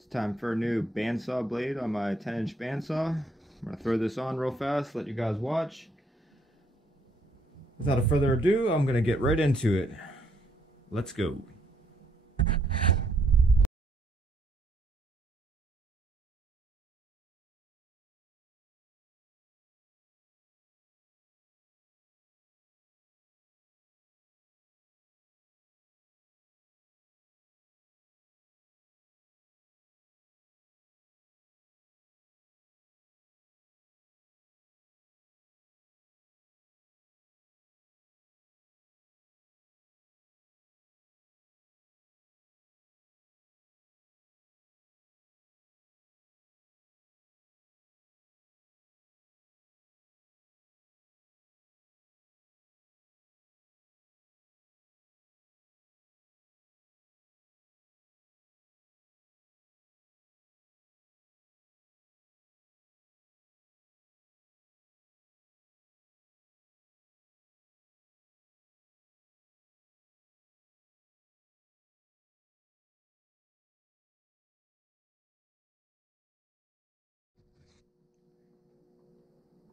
It's time for a new bandsaw blade on my 10-inch bandsaw. I'm going to throw this on real fast, let you guys watch. Without further ado, I'm going to get right into it. Let's go.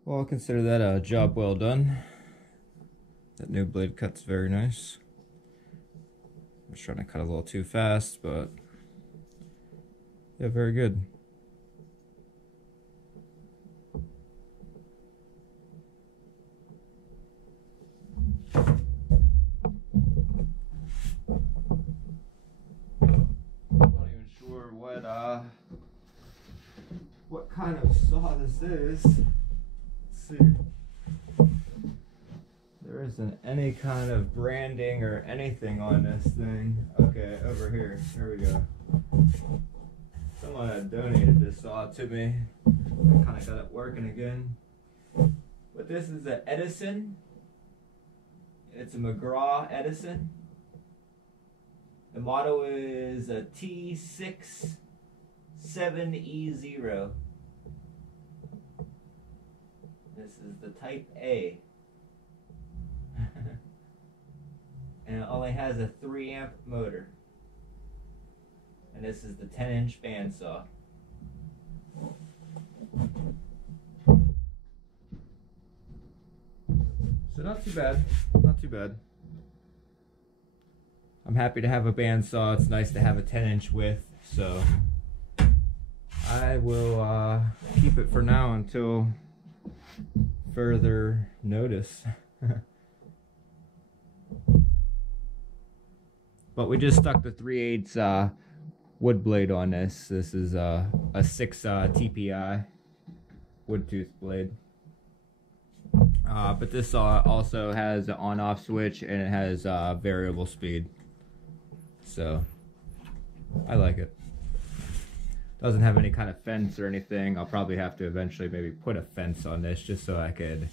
Well, I'll consider that a job well done. That new blade cut's very nice. I was trying to cut a little too fast, but yeah, very good. Not even sure what kind of saw this is. See, there isn't any kind of branding or anything on this thing. Okay, over here we go. Someone had donated this saw to me. I kind of got it working again. But this is an Edison. It's a McGraw Edison. The model is a T67E0. This is the type A. And it only has a 3-amp motor. And this is the 10-inch bandsaw. So not too bad. Not too bad. I'm happy to have a bandsaw. It's nice to have a 10-inch width. So I will keep it for now until further notice. But we just stuck the 3/8 wood blade on this. This is a 6 TPI wood tooth blade. But this saw also has an on-off switch and it has variable speed. So I like it. Doesn't have any kind of fence or anything. I'll probably have to eventually maybe put a fence on this just so I could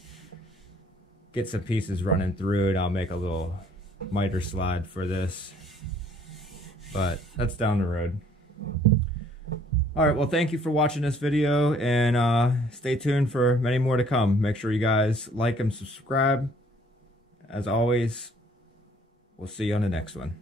get some pieces running through it. I'll make a little miter slide for this. But that's down the road. Alright, well, thank you for watching this video, and stay tuned for many more to come. Make sure you guys like and subscribe. As always, we'll see you on the next one.